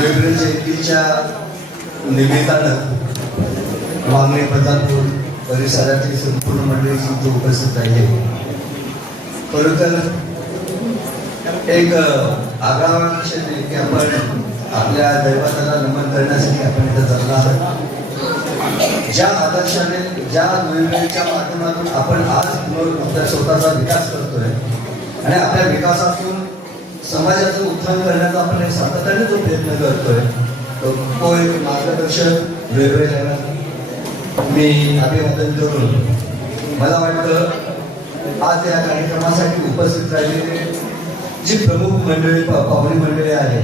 वेगवेगळ्या जयंतीच्या निमित्तानं वांगणी बदलापूर परिसरातील संपूर्ण मंडळी सुद्धा उपस्थित आहे. खरोखर एक आग्रह विषय की आपण आपल्या दैवताला नमन करण्यासाठी आपण इथं जमलो आहोत. ज्या आदर्शाने ज्या वेळेच्या माध्यमातून आपण आज आपल्या स्वतःचा विकास करतोय आणि आपल्या विकासातून समाजाचं उत्थान करण्याचा आपण सातत्याने जो प्रयत्न करतोय तो एक मार्गदर्शक वेगवेगळ्या मी अभिवादन करून मला वाटतं आज या कार्यक्रमासाठी उपस्थित राहिलेले जी प्रमुख मंडळी पाहुणी मंडळी आहे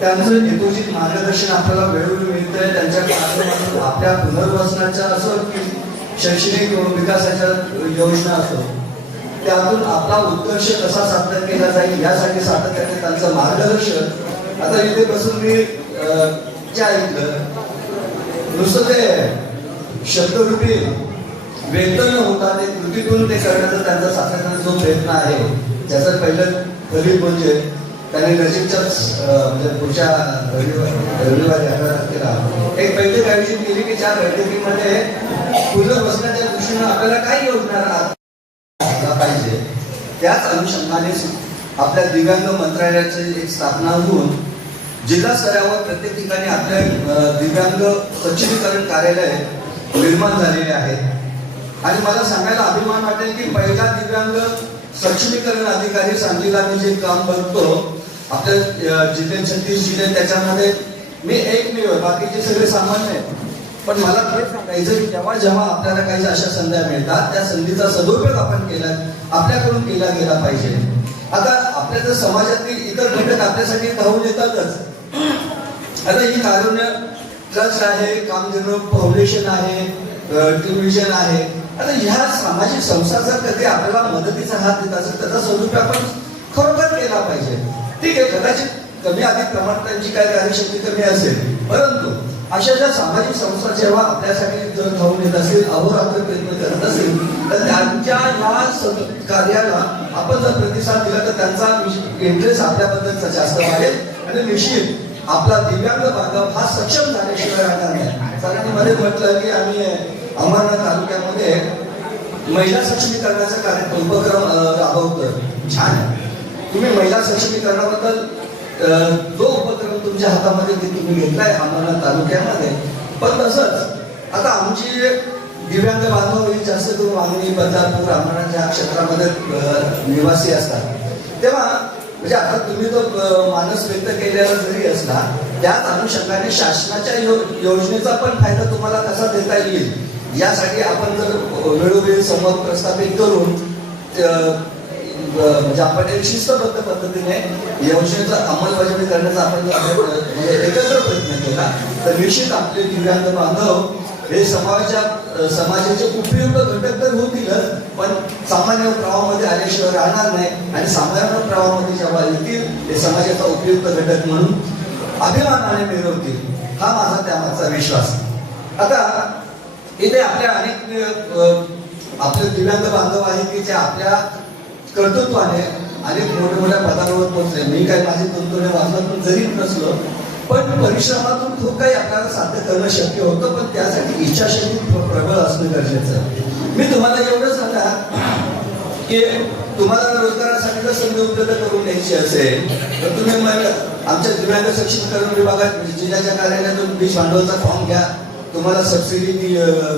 त्यांचं हेतुचित मार्गदर्शन आपल्याला वेळोवेळी मिळतंय. त्यांच्या माध्यमातून आपल्या पुनर्वसनाच्या असो की शैक्षणिक विकासाच्या योजना असो त्यातून आपला उत्कर्ष कसा साध्य केला जाईल यासाठी सातत्याने त्यांचं मार्गदर्शन. आता इथे बसून मी जे ऐकलं नुसतं ते शब्दरूपी वेतन होता ते कृतीतून ते करण्याचा त्यांचा सातत्याने जो प्रयत्न आहे त्याचं पहिलं फलित म्हणजे त्यांनी नजीकच्याच म्हणजे पुढच्या रविवारी एक बैठक आयोजित केली की ज्या बैठकीमध्ये पुनर्वसनाच्या दृष्टीनं आपल्याला काय योजना पाहिजे त्याच अनुषंगाने आपल्या दिव्यांग मंत्रालयाची एक स्थापना होऊन जिल्हा स्तरावर प्रत्येक ठिकाणी आपल्या दिव्यांग सक्षमीकरण कार्यालय निर्माण झालेले आहेत. आणि मला सांगायला अभिमान वाटेल की पहिला दिव्यांग सक्षमीकरण अधिकारी सांगलीला मी जे काम बघतो आपल्या जिल्हे 36 जिल्हे त्याच्यामध्ये मी एकमेव बाकीचे सगळे सामान्य आहेत. पण मला हे सांगायचं की जेव्हा जेव्हा आपल्याला काही अशा संधी मिळतात त्या संधीचा सदुपयोग आपण केला आपल्याकडून केला गेला पाहिजे. आता आपल्या जर समाजातील इतर घटक आपल्यासाठी धावून येतातच. आता ही कारुण्य ट्रस्ट आहे, कामधेनू फाउंडेशन आहे, टेलिव्हिजन आहे. आता ह्या सामाजिक संस्था जर कधी आपल्याला मदतीचा हात देत असेल त्याचा सदुपयोग आपण खरोखर केला पाहिजे. ठीक आहे, कदाचित कमी अधिक प्रमाणात त्यांची काय कार्यशक्ती कमी असेल परंतु अशा ज्या सामाजिक संस्था जेव्हा आपल्यासाठी जर धावून येत असेल अहोरात्र प्रयत्न करत असेल तर त्यांच्या ह्या कार्याला आपण जर प्रतिसाद दिला तर त्यांचा इंटरेस्ट आपल्याबद्दलचा जास्त वाढेल आणि निश्चित आपला दिव्यांग बांधव हा सक्षम झाल्याशिवाय राहणार नाही. सरांनी मध्ये म्हटलं की आम्ही अमरनाथ तालुक्यामध्ये महिला सक्षमीकरणाचा उपक्रम राबवतो. छान आहे. तुम्ही महिला सक्षमीकरणाबद्दल जो उपक्रम तुमच्या हातामध्ये तुम्ही घेतलाय अमरनाथ तालुक्यामध्ये पण तसंच आता आमची दिव्यांग बांधव हे जास्त करून वांगणी बदलापूर अमरनाथ या क्षेत्रामध्ये निवासी असतात. तेव्हा म्हणजे आता तुम्ही तो मानस व्यक्त केलेला जरी असला त्याच अनुषंगाने शासनाच्या योजनेचा पण फायदा तुम्हाला कसा देता येईल यासाठी आपण जर वेळोवेळी संवाद प्रस्थापित करून म्हणजे आपण एक शिस्तबद्ध पद्धतीने योजनेचा अंमलबजावणी करण्याचा आपण म्हणजे एकत्र प्रयत्न केला तर निश्चित आपले दिव्यांग बांधव हे समाजाचे उपयुक्त घटक तर होतीलच पण सामान्य प्रवाहामध्ये आल्याशिवाय राहणार नाही आणि सामान्य प्रवाहामध्ये जेव्हा येतील हे समाजाचा उपयुक्त घटक म्हणून अभिमानाने मिळवतील हा माझा त्यामागचा विश्वास. आता इथे आपल्या अनेक आपले दिव्यांग बांधव आहेत की जे आपल्या कर्तृत्वाने अनेक मोठ्या पदांवर पोहोचले. मी काही माझे तुमतुने वाचनातून जरी नसलो पण परिश्रमातून खूप काही आपल्याला साध्य करणं शक्य होतं पण त्यासाठी इच्छाशक्ती प्रबळ असणं गरजेचं. मी तुम्हाला एवढं सांगा की तुम्हाला रोजगारासाठी जर संधी उपलब्ध करून द्यायची असेल तर तुम्ही आमच्या दिव्यांग सक्षमीकरण विभागात जिल्ह्याच्या कार्यालयातून बीज भांडवलचा फॉर्म घ्या. तुम्हाला सबसिडी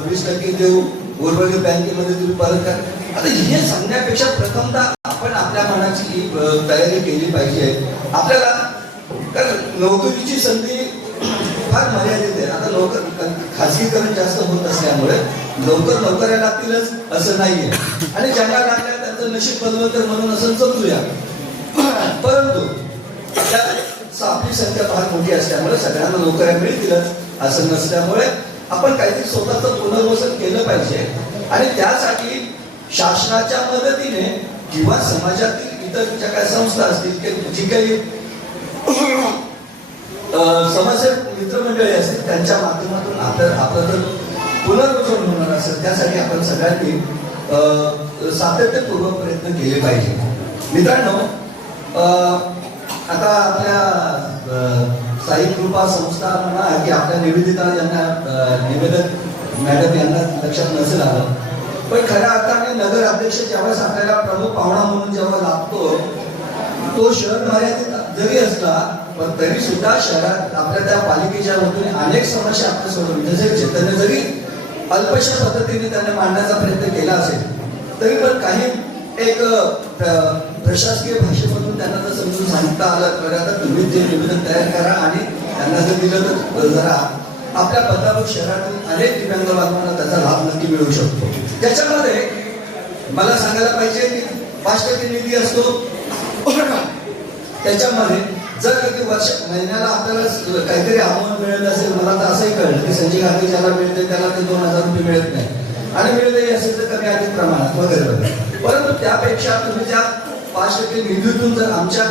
20% देऊ. उर्वरित बँकेमध्ये तुम्ही परत करा. आता हे सांगण्यापेक्षा प्रथमतः आपण आपल्या मनाची तयारी केली पाहिजे. आपल्याला कारण नोकरीची संधी फार मर्यादित आहे. आता खाजगीकरण जास्त होत असल्यामुळे नोकऱ्या लागतीलच असं नाहीये आणि ज्यांना लागल्या त्यांचं नशीब बदललं तर म्हणून असं समजूया. परंतु आपली संख्या फार मोठी असल्यामुळे सगळ्यांना नोकऱ्या मिळतीलच असं नसल्यामुळे आपण काहीतरी स्वतःचं पुनर्वसन केलं पाहिजे आणि त्यासाठी शासनाच्या मदतीने किंवा समाजातील इतर ज्या काही संस्था असतील जी काही समाजसेवक मित्रमंडळी असतील त्यांच्या माध्यमातून आपलं जर पुनर्वसन होणार असेल त्यासाठी आपण सगळ्यांनी सातत्यपूर्वक प्रयत्न केले पाहिजे. मित्रांनो आता आपल्या साई कृपा संस्था म्हणा की आपल्या निवेदिता यांना निवेदक मॅडम यांना लक्षात नसेल आलं, पण खऱ्या अर्थाने नगर अध्यक्ष ज्यावेळेस आपल्याला प्रमुख पाहुणा म्हणून जेव्हा लागतो, तो शहर मर्यादित जरी असला पण तरी सुद्धा शहरात आपल्या त्या पालिकेच्या वतीने अनेक समस्या आपल्या सोडवली, जसे त्यांनी जरी अल्पशा पद्धतीने त्यांनी मांडण्याचा प्रयत्न केला असेल तरी पण काही एक प्रशासकीय भाषेमधून त्यांना जर समजून सांगता आलं तर आता तुम्ही जे निवेदन तयार करा आणि त्यांना जर दिलं तर जरा आपल्या पदावर शहरातील अनेक दिव्यांग बांधवांना त्याचा लाभ नक्की मिळू शकतो. त्याच्यामध्ये मला सांगायला पाहिजे की 5% निधी असतो, त्याच्यामध्ये जर कधी महिन्याला आपल्याला काहीतरी आव्हान मिळत असेल, मला तर असंही कळलं की संजय गांधी ज्याला मिळते त्याला ते 2000 रुपये मिळत नाही आणि मिळतही असेल तर कमी अधिक प्रमाणात वगैरे वगैरे, परंतु त्यापेक्षा तुम्ही त्या 5% निधीतून जर आमच्या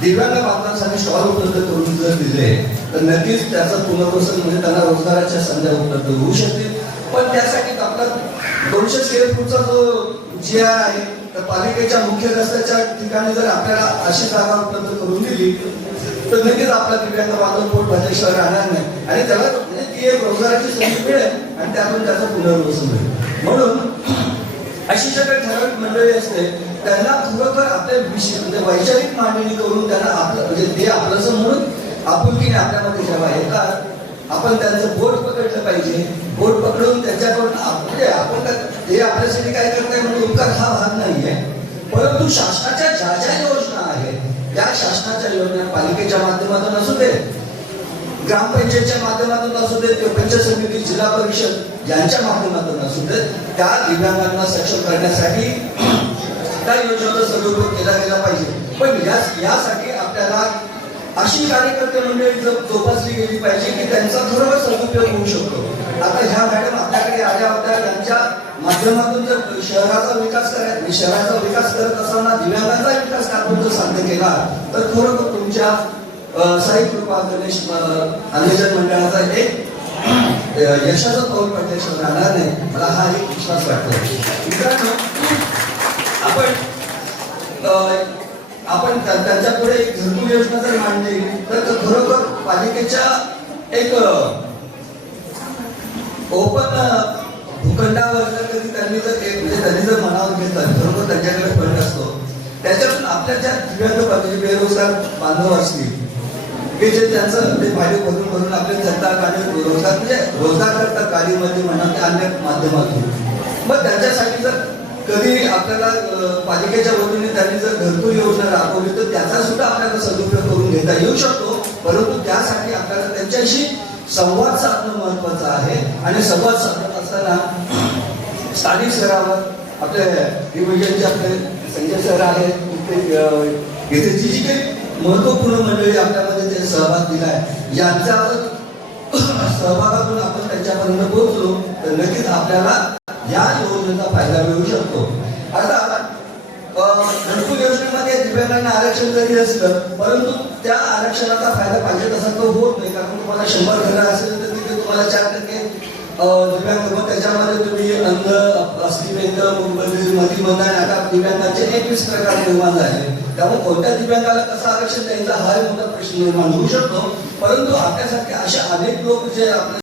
दिव्यांग बांधवांसाठी स्टॉल उपलब्ध करून जर दिले तर नक्कीच त्याचं पुनर्वसन म्हणजे त्यांना रोजगाराच्या संध्या उपलब्ध होऊ शकतील. पण त्यासाठी आपला 200 स्क्वेअर फूटचा जो GR आहे तर पालिकेच्या मुख्य रस्त्याच्या ठिकाणी जर आपल्याला अशी जागा उपलब्ध करून दिली तर नक्कीच आपला दिव्यांग बांधव पोटभरणे शहर राहणार नाही आणि त्याला ती एक रोजगाराची संधी मिळेल आणि त्यातून त्याचं पुनर्वसन होईल. म्हणून अशी ज्या काही ठराविक मंडळी असते त्यांना खरोखर आपल्या विषय म्हणजे वैचारिक मांडणी करून त्यांना आपलं म्हणजे ते आपलंसं म्हणून आपुलकीने आपल्यामध्ये जेव्हा येतात आपण त्यांचं बोट पकडलं पाहिजे. बोट पकडून त्याच्याकडून म्हणजे आपण ते आपल्यासाठी काय करताय म्हणजे उपकार हा भाग नाहीये, परंतु शासनाच्या ज्या ज्या योजना आहेत त्या शासनाच्या योजना पालिकेच्या माध्यमातून असू दे, ग्रामपंचायतच्या माध्यमातून असू दे, पंचायत समिती, जिल्हा परिषद यांच्या माध्यमातून असू दे, त्या दिव्यांगांना सक्षम करण्यासाठी त्या योजनेचा सदुपयोग केला गेला पाहिजे. पण यासाठी आपल्याला अशी कार्यकर्ते मंडळी जोपासली गेली पाहिजे की त्यांचा खरोखर सदुपयोग होऊ शकतो. आता ह्या मॅडम आपल्याकडे आल्या होत्या, यांच्या माध्यमातून जर शहराचा विकास करायचा, शहराचा विकास करत असताना दिव्यांगांचा विकास आपण जर साध्य केला तर खरोखर तुमच्या साई कृपा गणेश अन्वेषण मंडळाचा एक यशाचा पाऊल प्रत्यक्ष राहणार नाही, मला हा एक विश्वास वाटतो. मित्रांनो, आपण त्यांच्या पुढे एक घरकुल योजना जर मांडली तर खरोखर पालिकेच्या एक ओपन भूखंडावर जर कधी त्यांनी जर मनावर घेतलं, खरोखर त्यांच्याकडे फंड असतो, त्याच्यातून आपल्या ज्या दिव्यांग बेरोजगार बांधव असतील की जे त्यांचं ते भाडे भरून आपले करतात आणि रोजगार करतात गाडीमध्ये म्हणा ते अन्य माध्यमातून, मग त्यांच्यासाठी जर कधी आपल्याला पालिकेच्या वतीने त्यांनी जर घरकुल योजना राबवली तर त्याचा सुद्धा आपल्याला सदुपयोग करून घेता येऊ शकतो. परंतु त्यासाठी आपल्याला त्यांच्याशी संवाद साधणं महत्वाचं आहे आणि संवाद साधत असताना स्थानिक स्तरावर आपले डिव्हिजनचे आपले संजय सर आहेत, इथे जी जी काही महत्वपूर्ण मंडळी आपल्यामध्ये ते सहभाग दिलाय, यांच्या सहभागातून आपण त्यांच्यापर्यंत पोहोचलो तर नक्कीच आपल्याला या योजनेचा फायदा मिळू शकतो. आता घरकुल योजनेमध्ये दिव्यांगांना आरक्षण जरी असलं परंतु त्या आरक्षणाचा फायदा पाहिजे तसा तो होत नाही, कारण तुम्हाला 100 घरं असेल तर तिथे तुम्हाला 4% दिव्यांग, मग त्याच्यामध्ये तुम्ही अंध, अस्थिव्यंग, मतिमंद आता दिव्यांगाचे 21 प्रकार निर्माण झाले. त्यामुळे कोणत्या दिव्यांगाला कसं आरक्षण द्यायचं हा मोठा प्रश्न निर्माण होऊ शकतो. परंतु आपल्यासारखे असे अनेक लोक जे आपल्या